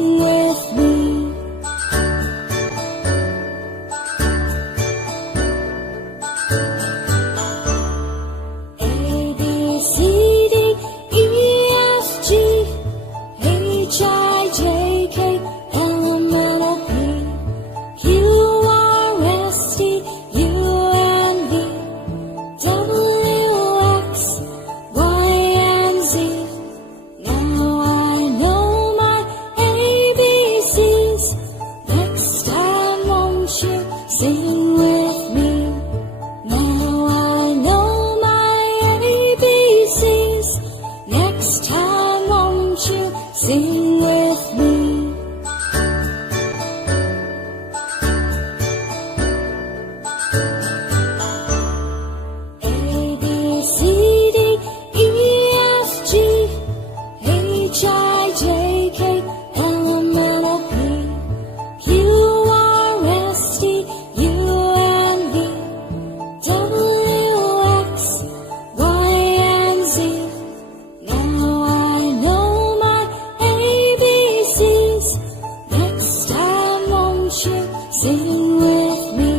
Sing with me. A, B, C, D, E, F, G, H, I, J, K, L, M, N, O, P, Q, R, S, T, U, N, V, W, X, Y, and Z. Now I know my ABCs. Next time won't you sing with me? Now I know my ABCs. Next time won't you sing with me? A, B, C, D, E, F, G, H, I, J, K, L, M, N, O, P, Q, R, S, T, U, N, V, W, X, Y, and Z. Now I know my ABCs. Next time won't you sing with me?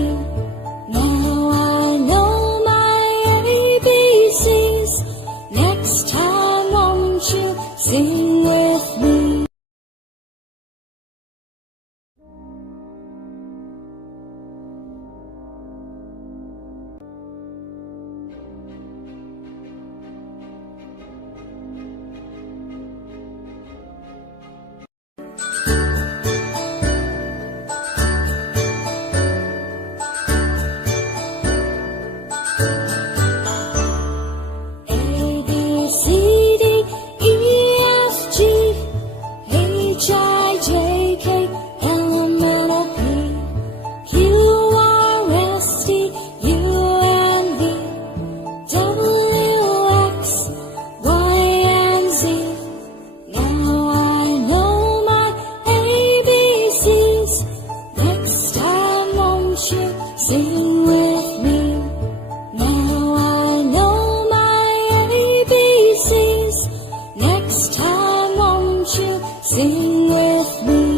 Now I know my ABCs. Next time won't you sing with me? A, B, C, D, E, F, G, H, I, J, K, L, M, N, O, P, Q, R, S, T, U, N, V, W, X, Y, and Z. Now I know my ABCs. Next time won't you sing with me? Now I know my ABCs. Next time won't you sing with me?